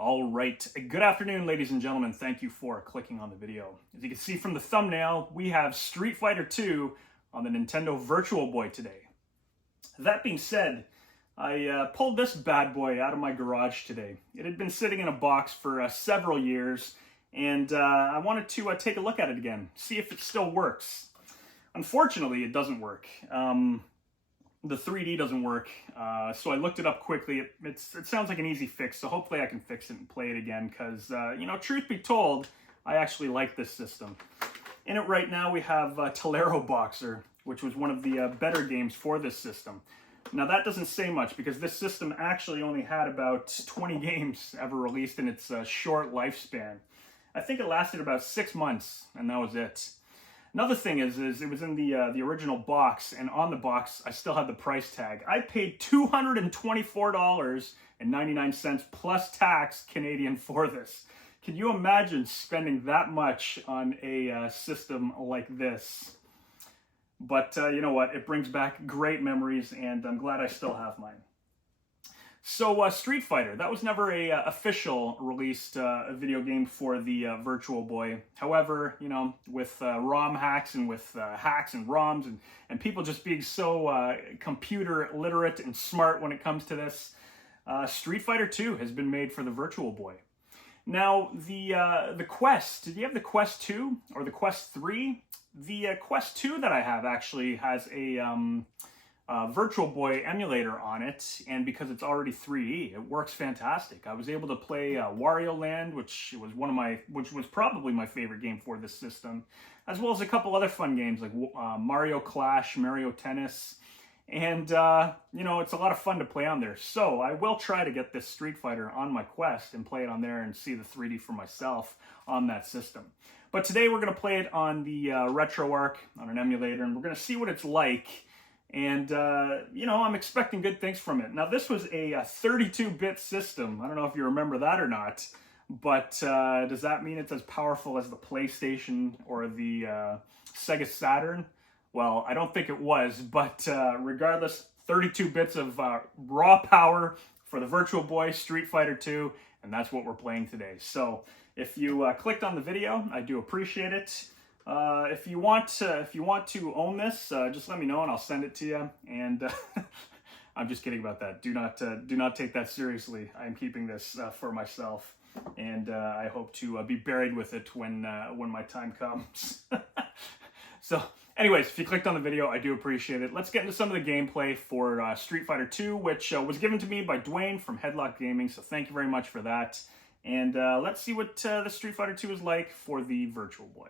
All right, good afternoon, ladies and gentlemen. Thank you for clicking on the video. As you can see from the thumbnail, we have Street Fighter 2 on the Nintendo Virtual Boy today. That being said, I pulled this bad boy out of my garage today. It had been sitting in a box for several years, and I wanted to take a look at it again, see if it still works. Unfortunately, it doesn't work. The 3D doesn't work, so I looked it up quickly. It sounds like an easy fix, so hopefully I can fix it and play it again, because, truth be told, I actually like this system. In it right now we have Tolero Boxer, which was one of the better games for this system. Now that doesn't say much, because this system actually only had about 20 games ever released in its short lifespan. I think it lasted about 6 months, and that was it. Another thing is it was in the original box, and on the box I still had the price tag. I paid $224.99 plus tax Canadian for this. Can you imagine spending that much on a system like this? But you know what? It brings back great memories, and I'm glad I still have mine. So Street Fighter, that was never a official released video game for the Virtual Boy. However, with ROM hacks and with hacks and ROMs and people just being so computer literate and smart when it comes to this, Street Fighter 2 has been made for the Virtual Boy. Now, the Quest, did you have the Quest 2 or the Quest 3? The Quest 2 that I have actually has a Virtual Boy emulator on it, and because it's already 3D, it works fantastic. I was able to play Wario Land, which was probably my favorite game for this system, as well as a couple other fun games like Mario Clash, Mario Tennis, and it's a lot of fun to play on there. So I will try to get this Street Fighter on my Quest and play it on there and see the 3D for myself on that system. But today we're going to play it on the RetroArch on an emulator, and we're going to see what it's like. And, I'm expecting good things from it. Now, this was a 32-bit system. I don't know if you remember that or not, but does that mean it's as powerful as the PlayStation or the Sega Saturn? Well, I don't think it was, but regardless, 32 bits of raw power for the Virtual Boy Street Fighter 2, and that's what we're playing today. So, if you clicked on the video, I do appreciate it. If you want to own this, just let me know and I'll send it to you. And I'm just kidding about that. Do not take that seriously. I'm keeping this for myself, and I hope to be buried with it when my time comes. So, anyways, if you clicked on the video, I do appreciate it. Let's get into some of the gameplay for Street Fighter 2, which was given to me by Dwayne from Headlock Gaming. So thank you very much for that. And let's see what the Street Fighter 2 is like for the Virtual Boy.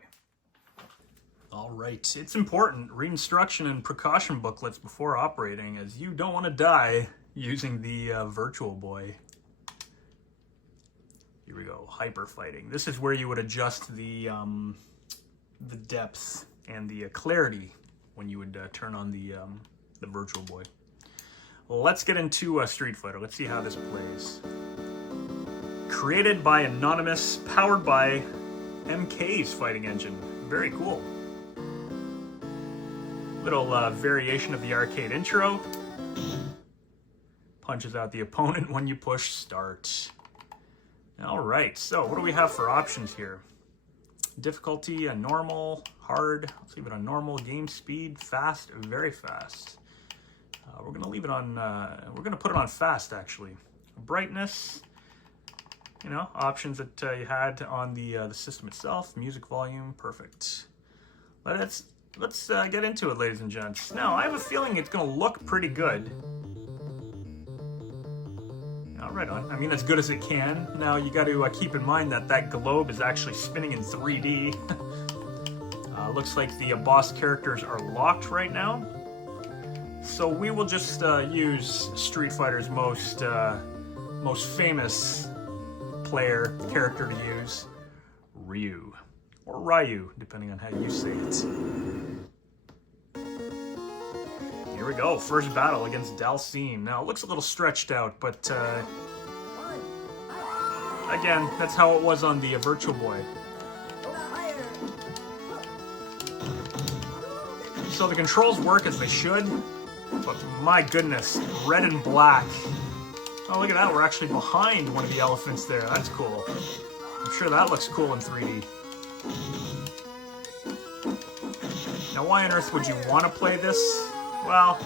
All right, it's important. Read instruction and precaution booklets before operating, as you don't want to die using the Virtual Boy. Here we go, hyper fighting. This is where you would adjust the depth and the clarity when you would turn on the Virtual Boy. Well, let's get into Street Fighter. Let's see how this plays. Created by Anonymous, powered by MK's fighting engine. Very cool. Little variation of the arcade intro. Punches out the opponent when you push start. Alright, so what do we have for options here? Difficulty, normal, hard. Let's leave it on normal. Game speed, fast, very fast. We're gonna leave it on, we're gonna put it on fast actually. Brightness, options that you had on the system itself. Music volume, perfect. Let's get into it, ladies and gents. Now, I have a feeling it's going to look pretty good. Right on. I mean, as good as it can. Now, you got to keep in mind that globe is actually spinning in 3D. Looks like the boss characters are locked right now. So we will just use Street Fighter's most famous character to use, Ryu. Or Ryu, depending on how you say it. Here we go, first battle against Dalcine. Now, it looks a little stretched out, but again, that's how it was on the Virtual Boy. So the controls work as they should, but my goodness, red and black Oh, look at that. We're actually behind one of the elephants there. That's cool. I'm sure that looks cool in 3D. Now, why on earth would you want to play this? Well,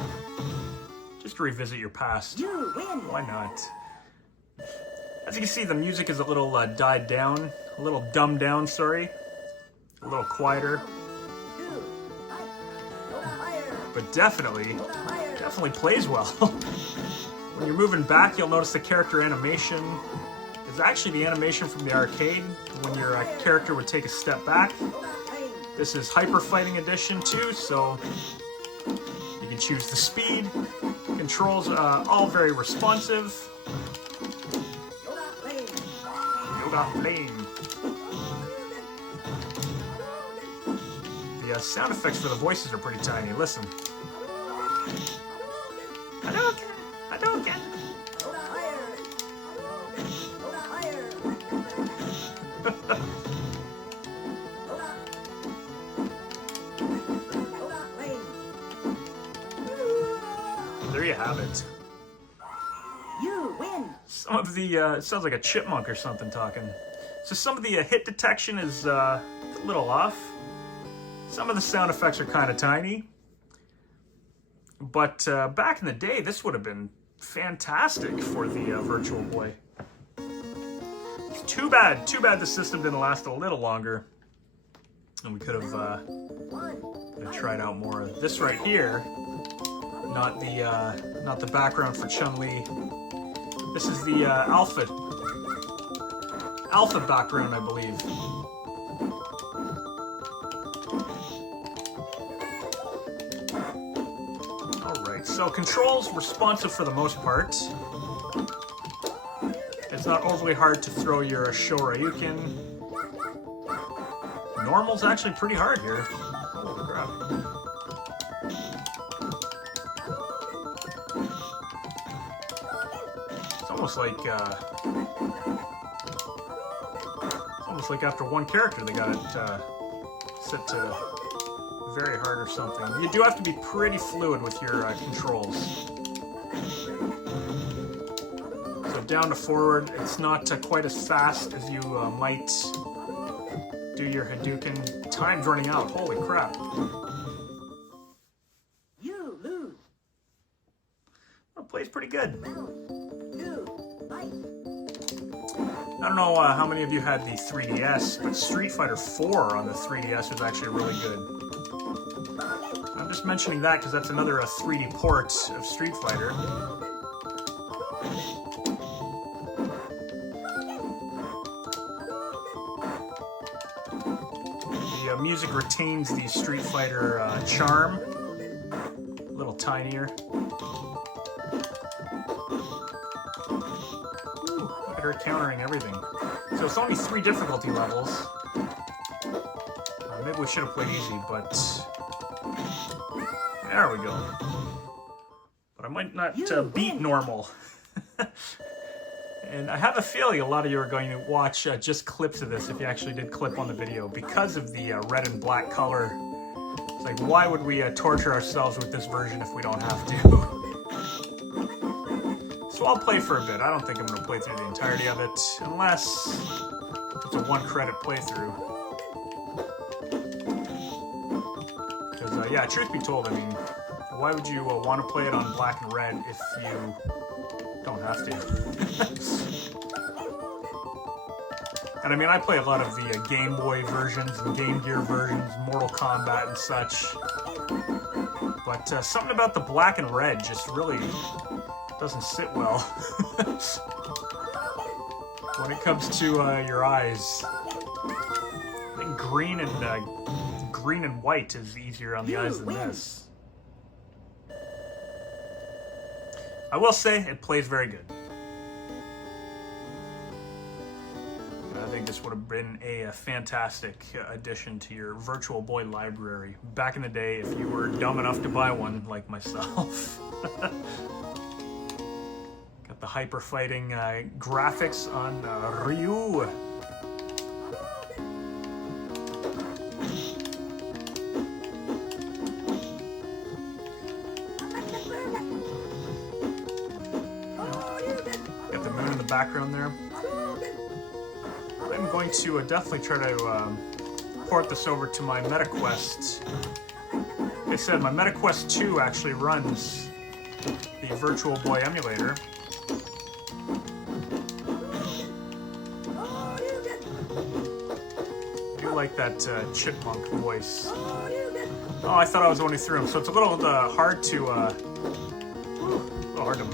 just to revisit your past. Why not? As you can see, the music is a little died down. A little dumbed down, sorry. A little quieter. But definitely plays well. When you're moving back, you'll notice the character animation is actually the animation from the arcade when your character would take a step back. This is Hyper Fighting Edition too, so you can choose the speed. Controls all very responsive. Yoga Flame. The sound effects for the voices are pretty tiny. Listen. Hadouken! There you have it. You win. Some of the it sounds like a chipmunk or something talking. So some of the hit detection is a little off. Some of the sound effects are kind of tiny. But back in the day, this would have been fantastic for the Virtual Boy. It's too bad the system didn't last a little longer. And we could have tried out more. This right here, not the background for Chun-Li. This is the alpha background, I believe. Alright, so controls responsive for the most part. It's not overly hard to throw your Shoryuken. Normal's actually pretty hard here. Holy crap. It's almost like after one character they got it set to very hard or something. You do have to be pretty fluid with your controls. So down to forward, it's not quite as fast as you might do your Hadouken. Time's running out. Holy crap. You lose. Well, it plays pretty good. I don't know how many of you had the 3DS, but Street Fighter 4 on the 3DS was actually really good. I'm just mentioning that because that's another 3D port of Street Fighter. The music retains the Street Fighter charm, a little tinier. Look at her countering everything. So it's only 3 difficulty levels. Maybe we should have played easy, but there we go. But I might not beat normal. And I have a feeling a lot of you are going to watch just clips of this if you actually did clip on the video because of the red and black color. It's like, why would we torture ourselves with this version if we don't have to? So I'll play for a bit. I don't think I'm going to play through the entirety of it, unless it's a 1-credit playthrough. Because, yeah, truth be told, I mean, why would you want to play it on black and red if you don't have to? And I mean, I play a lot of the Game Boy versions and Game Gear versions, Mortal Kombat and such. But something about the black and red just really doesn't sit well when it comes to your eyes. I think green and white is easier on the eyes than this. I will say it plays very good. I think this would have been a fantastic addition to your Virtual Boy library back in the day if you were dumb enough to buy one like myself. Got the hyper fighting graphics on Ryu. background there. I'm going to definitely try to port this over to my MetaQuest. Like I said, my MetaQuest 2 actually runs the Virtual Boy emulator. I do like that chipmunk voice. Oh, I thought I was only through him, so it's a little hard to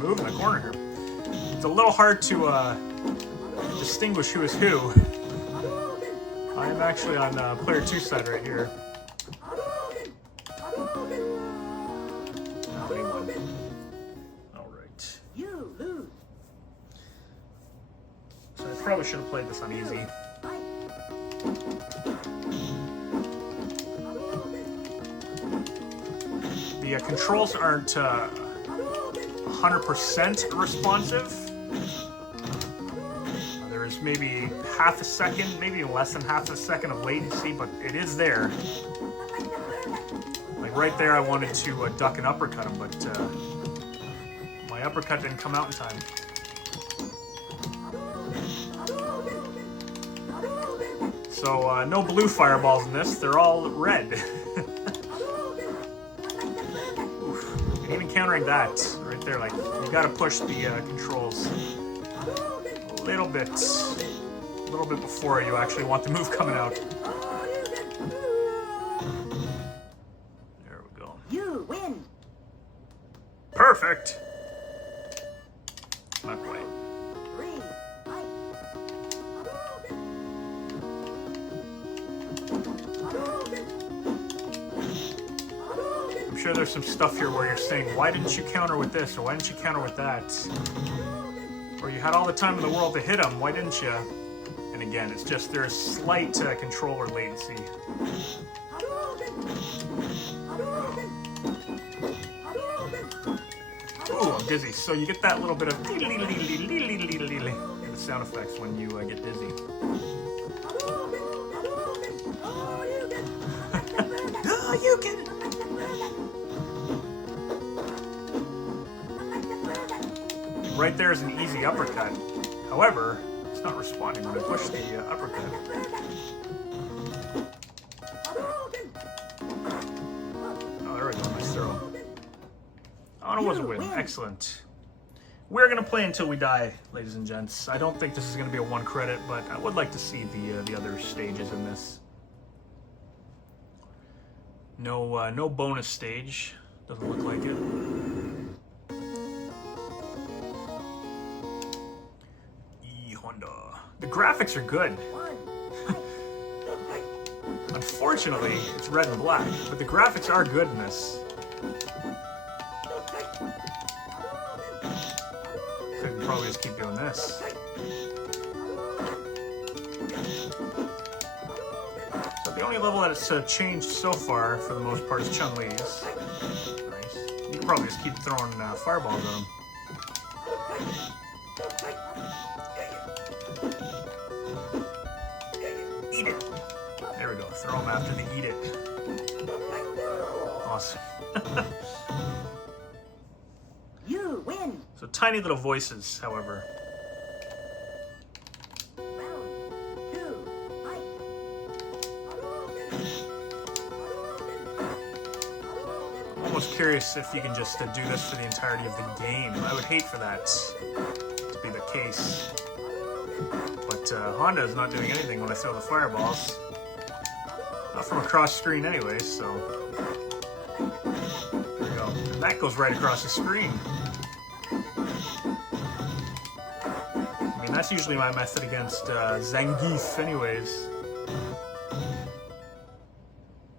move in the corner here. It's a little hard to distinguish who is who. I'm actually on player 2 side right here. Alright. You lose. So I probably should have played this on easy. The controls aren't 100% responsive. There's maybe half a second, maybe less than half a second of latency, but it is there. Like right there, I wanted to duck and uppercut him, but my uppercut didn't come out in time. So no blue fireballs in this, they're all red. And even countering that, right there, like, you gotta push the controls a little bit before you actually want the move coming out. There we go. You win. Perfect! Not quite. 3, fight. I'm sure there's some stuff here where you're saying, why didn't you counter with this, or why didn't you counter with that? Or you had all the time in the world to hit him, why didn't you? And again, it's just there's slight controller latency. Ooh, I'm dizzy. So you get that little bit of in the sound effects when you get dizzy. Oh, you can. Right there is an easy uppercut. However, it's not responding when I push the uppercut. Oh, there we go. Nice throw. Oh, and it was a win. Excellent. We're going to play until we die, ladies and gents. I don't think this is going to be a 1 credit, but I would like to see the other stages in this. No bonus stage. Doesn't look like it. The graphics are good. Unfortunately, it's red and black, but the graphics are good in this. So I can probably just keep doing this. So the only level that it's changed so far, for the most part, is Chun-Li's. Nice. You can probably just keep throwing fireballs at him. Eat it. There we go. Throw him after the eat it. Awesome. You win. So tiny little voices, however. Round 2, fight. I'm almost curious if you can just do this for the entirety of the game. I would hate for that to be the case. But Honda is not doing anything when I throw the fireballs. Not from across screen anyway, so... There we go. And that goes right across the screen. I mean, that's usually my method against Zangief anyways.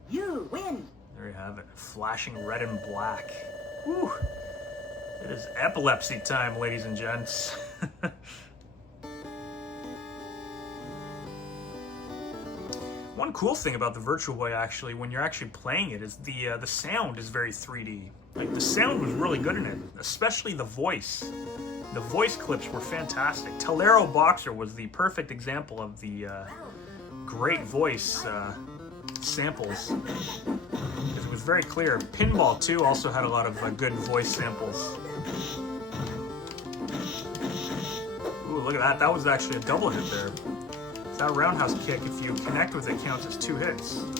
You win. There you have it. Flashing red and black. Whew. It is epilepsy time, ladies and gents. One cool thing about the Virtual Boy, actually, when you're actually playing it, is the sound is very 3D. Like, the sound was really good in it, especially the voice. The voice clips were fantastic. Tolero Boxer was the perfect example of the great voice samples. It was very clear. Pinball 2 also had a lot of good voice samples. Ooh, Ooh, look at that. That was actually a double hit there. That roundhouse kick, if you connect with it, counts as 2 hits. Look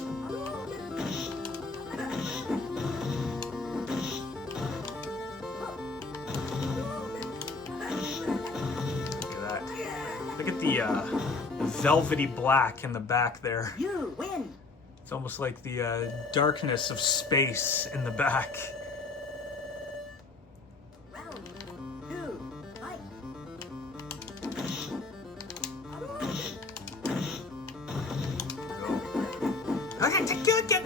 at that. Look at the velvety black in the back there. You win. It's almost like the darkness of space in the back. Round 2, fight. Okay, take good, get.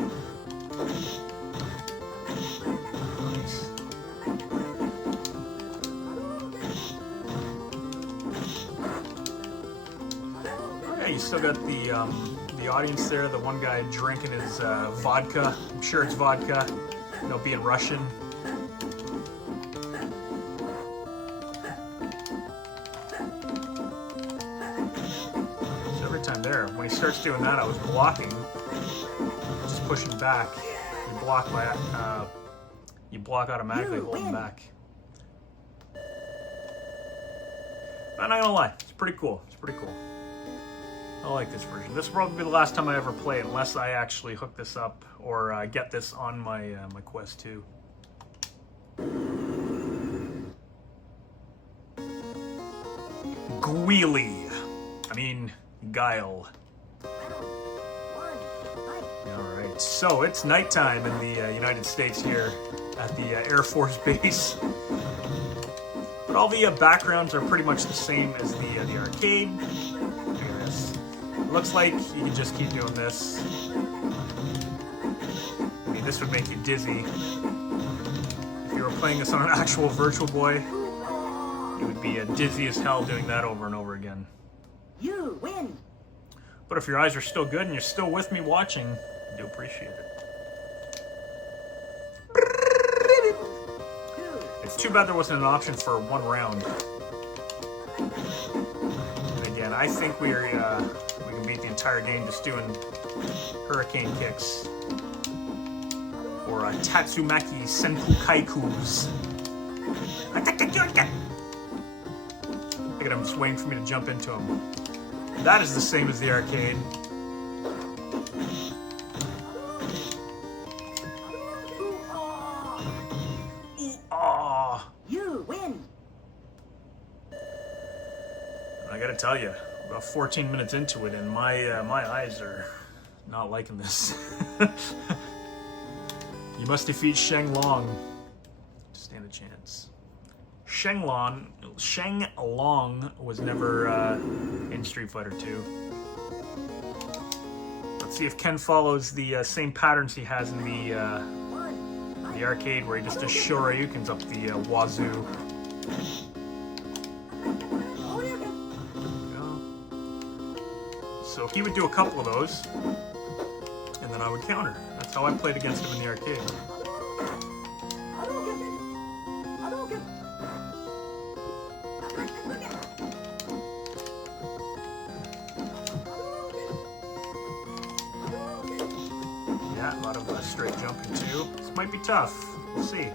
Yeah, you still got the audience there. The one guy drinking his vodka. I'm sure it's vodka. You know, being Russian. So every time there, when he starts doing that, I was blocking. Just pushing back. You block automatically holding back. I'm not gonna lie, it's pretty cool. It's pretty cool. I like this version. This will probably be the last time I ever play it, unless I actually hook this up or get this on my my Quest 2. Guile. I mean, Guile. Alright, so it's nighttime in the United States here at the Air Force Base. But all the backgrounds are pretty much the same as the arcade. Look at this. It looks like you can just keep doing this. I mean, this would make you dizzy. If you were playing this on an actual Virtual Boy, you would be dizzy as hell doing that over and over again. You win. But if your eyes are still good and you're still with me watching, I do appreciate it. It's too bad there wasn't an option for 1 round. And again, I think we can beat the entire game just doing hurricane kicks. Or Tatsumaki Senpu Kaikus. Look at him just waiting for me to jump into him. That is the same as the arcade. You win. I gotta tell you, about 14 minutes into it, and my eyes are not liking this. You must defeat Sheng Long to stand a chance. Sheng Long was never in Street Fighter 2. Let's see if Ken follows the same patterns he has in the arcade, where he just does Shoryukens up the wazoo. So he would do a couple of those, and then I would counter. That's how I played against him in the arcade. Yeah, a lot of straight jumping too. This might be tough. We'll see.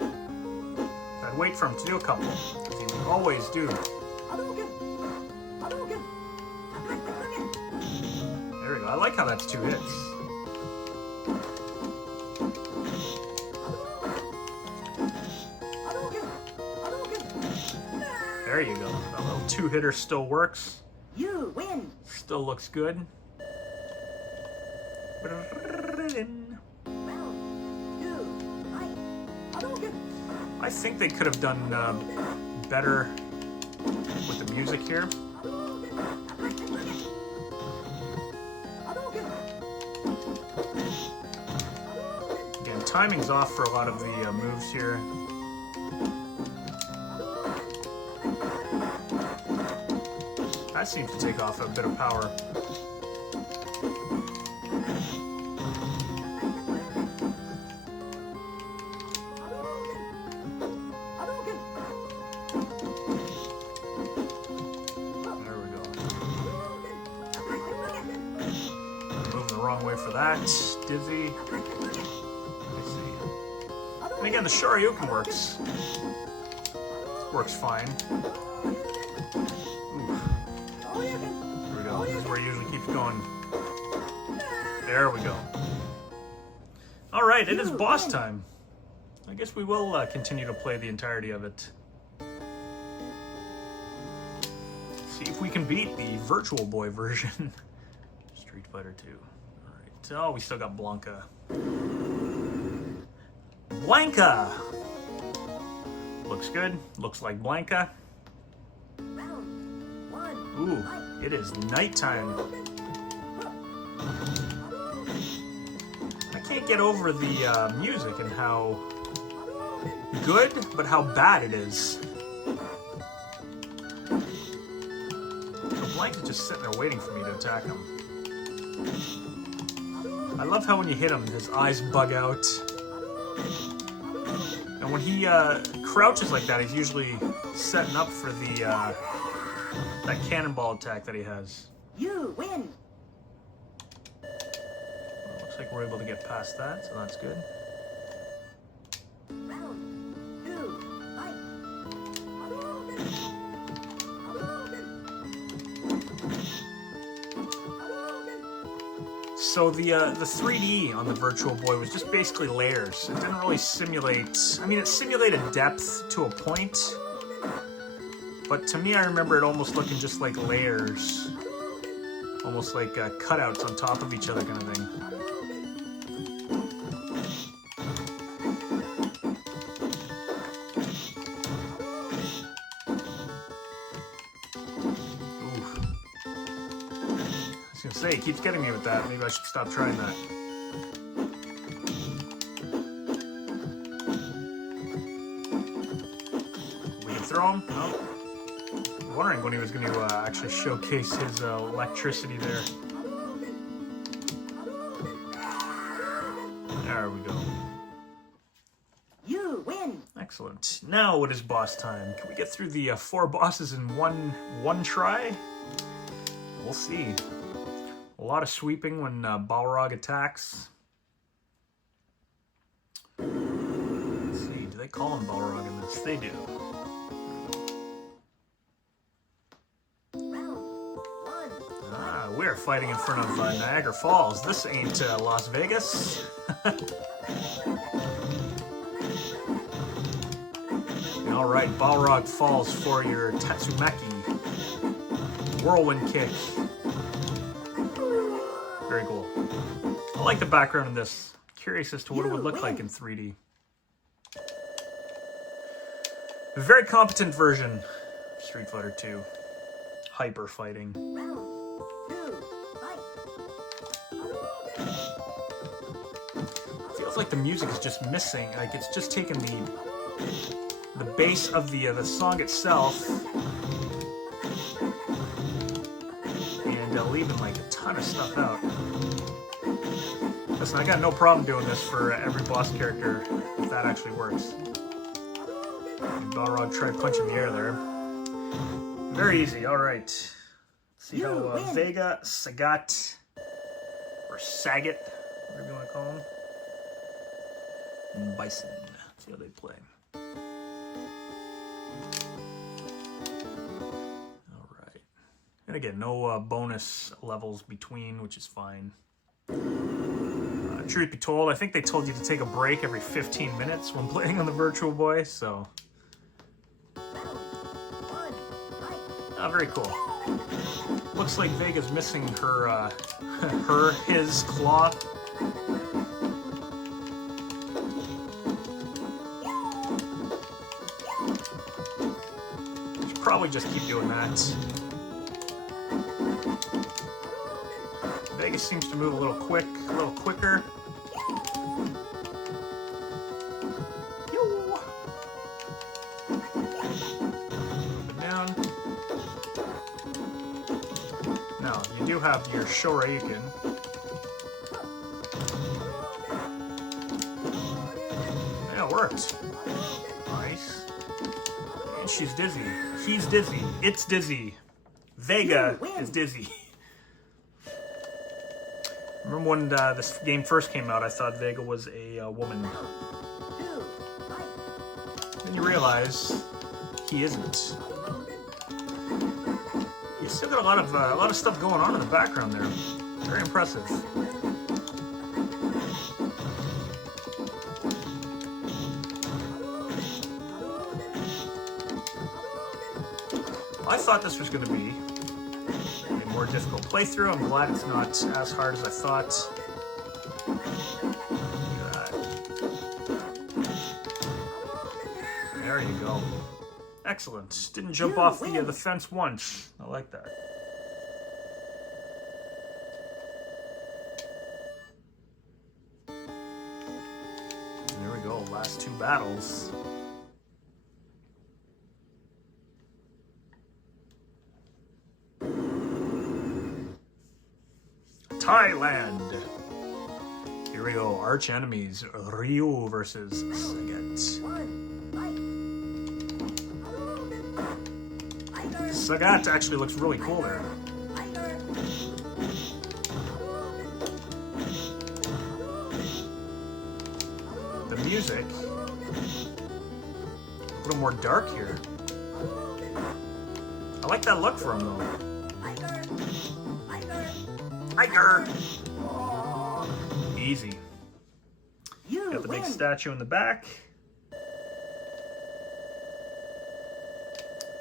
I'd wait for him to do a couple, as he would always do. There we go. I like how that's 2 hits. There you go. That little 2-hitter still works. You win. Still looks good. I think they could have done better with the music here. Again, timing's off for a lot of the moves here. That seems to take off a bit of power. For that, dizzy. Let's see. And again, the Shoryuken works. Works fine. There we go. This is where it usually keeps going. There we go. All right, it is boss time. I guess we will continue to play the entirety of it. See if we can beat the Virtual Boy version. Street Fighter 2. All right. Oh, we still got Blanca. Blanca! Looks good. Looks like Blanca. Ooh, it is nighttime. I can't get over the music and how good, but how bad it is. So Blanca's just sitting there waiting for me to attack him. I love how when you hit him, his eyes bug out. And when he crouches like that, he's usually setting up for the that cannonball attack that he has. You win. Well, looks like we're able to get past that, so that's good. Round 2, fight. So the 3D on the Virtual Boy was just basically layers. It didn't really simulate. I mean, it simulated depth to a point. But to me, I remember it almost looking just like layers. Almost like cutouts on top of each other kind of thing. Oof. I was gonna say, he keeps getting me with that. Maybe I should stop trying that. We can throw him? No. Wondering when he was going to actually showcase his electricity there. There we go. You win. Excellent. Now it is boss time. Can we get through the 4 bosses in one try? We'll see. A lot of sweeping when Balrog attacks. Let's see. Do they call him Balrog in this? They do. We're fighting in front of Niagara Falls. This ain't Las Vegas. All right, Balrog falls for your Tatsumaki. Whirlwind kick. Very cool. I like the background of this. Curious as to what it would look like in 3D. A very competent version of Street Fighter 2. Hyper fighting. Feels like the music is just missing. Like it's just taken the bass of the song itself and leaving like a ton of stuff out. Listen, I got no problem doing this for every boss character if that actually works. And Balrog tried punching the air there. Very easy. All right. Let's see how Vega, Sagat, or Sagat, whatever you want to call him, and Bison. See how they play. All right. And again, no bonus levels between, which is fine. Truth be told, I think they told you to take a break every 15 minutes when playing on the Virtual Boy, so. Oh, very cool. Looks like Vega's missing her, his claw. Should probably just keep doing that. Vega seems to move a little quicker. Now, you do have your Shoryuken. Yeah, it works. Nice. And she's dizzy. He's dizzy. It's dizzy. Vega is dizzy. Remember when this game first came out, I thought Vega was a woman. Then you realize he isn't. You still got a lot of stuff going on in the background there. Very impressive. I thought this was going to be a more difficult playthrough. I'm glad it's not as hard as I thought. Look at that. There you go. Excellent. Didn't jump off the fence once. I like that. There we go. Last two battles. Thailand. Here we go. Arch enemies. Ryu versus Sagat. Sagat actually looks really cool there. The music, a little more dark here. I like that look for him though. Tiger! Easy. Got the big statue in the back.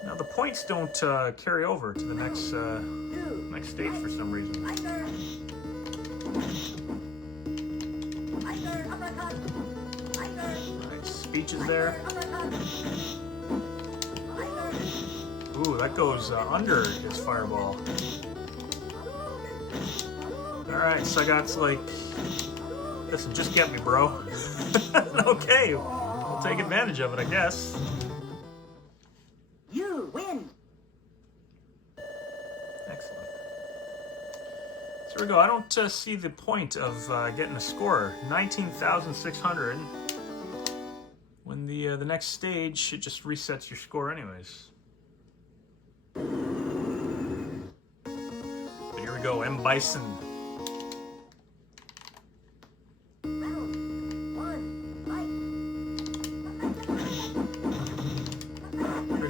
Now the points don't carry over to the next stage for some reason. Alright, speeches there. Ooh, that goes under his fireball. Alright, Sagat's like, listen, just get me, bro. Okay, we'll take advantage of it, I guess. You win. Excellent. So here we go. I don't see the point of getting a score. 19,600. When the next stage, it just resets your score anyways. But here we go, M. Bison.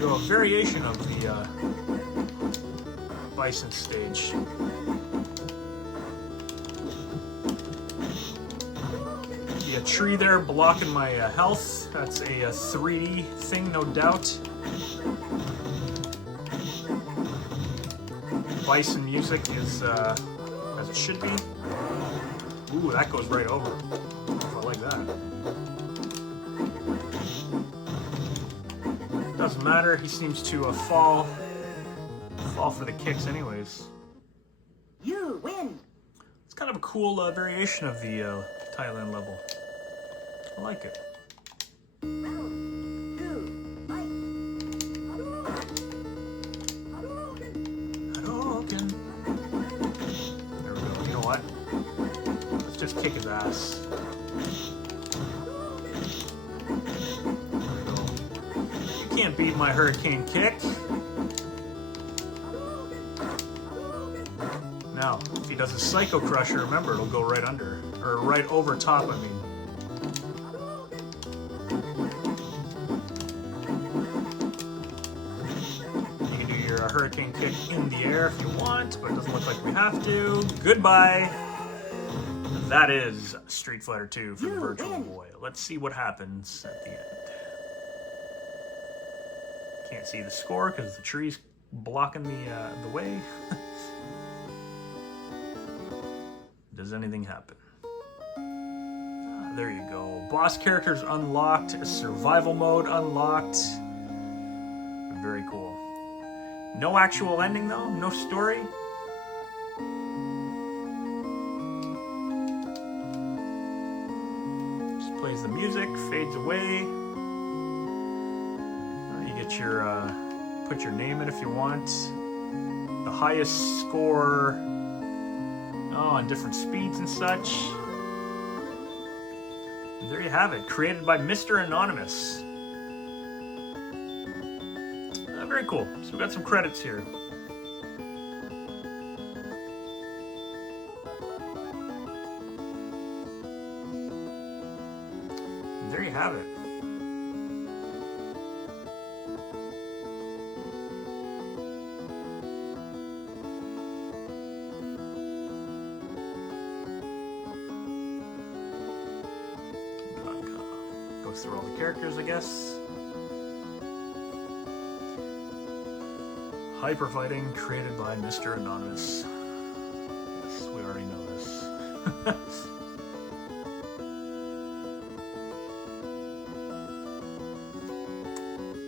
A variation of the Bison stage. The tree there blocking my health. That's a 3D thing, no doubt. Bison music is as it should be. Ooh, that goes right over. I like that. Doesn't matter, he seems to fall for the kicks anyways. You win. It's kind of a cool variation of the Thailand level. I like it. Round 2, fight. Hadouken. There we go. You know what? Let's just kick his ass. Can't beat my hurricane kick. Now, if he does a Psycho Crusher, remember it'll go right under, or right over top, I mean. You can do your hurricane kick in the air if you want, but it doesn't look like we have to. Goodbye. That is Street Fighter 2 for the Virtual Boy. Let's see what happens at the end. Can't see the score because the tree's blocking the way. Does anything happen? There you go. Boss characters unlocked. Survival mode unlocked. Very cool. No actual ending though. No story. Just plays the music, fades away. Get your put your name in if you want. The highest score on different speeds and such. And there you have it, created by Mr. Anonymous. Very cool. So we've got some credits here. And there you have it. goes through all the characters, I guess. Hyper fighting created by Mr. Anonymous. Yes, we already know this.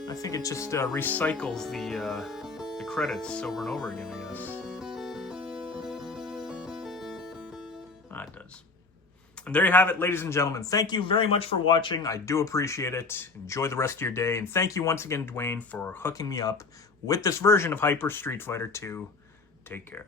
I think it just recycles the credits over and over again, I guess. It does. And there you have it, ladies and gentlemen. Thank you very much for watching. I do appreciate it. Enjoy the rest of your day. And thank you once again, Dwayne, for hooking me up with this version of Hyper Street Fighter 2. Take care.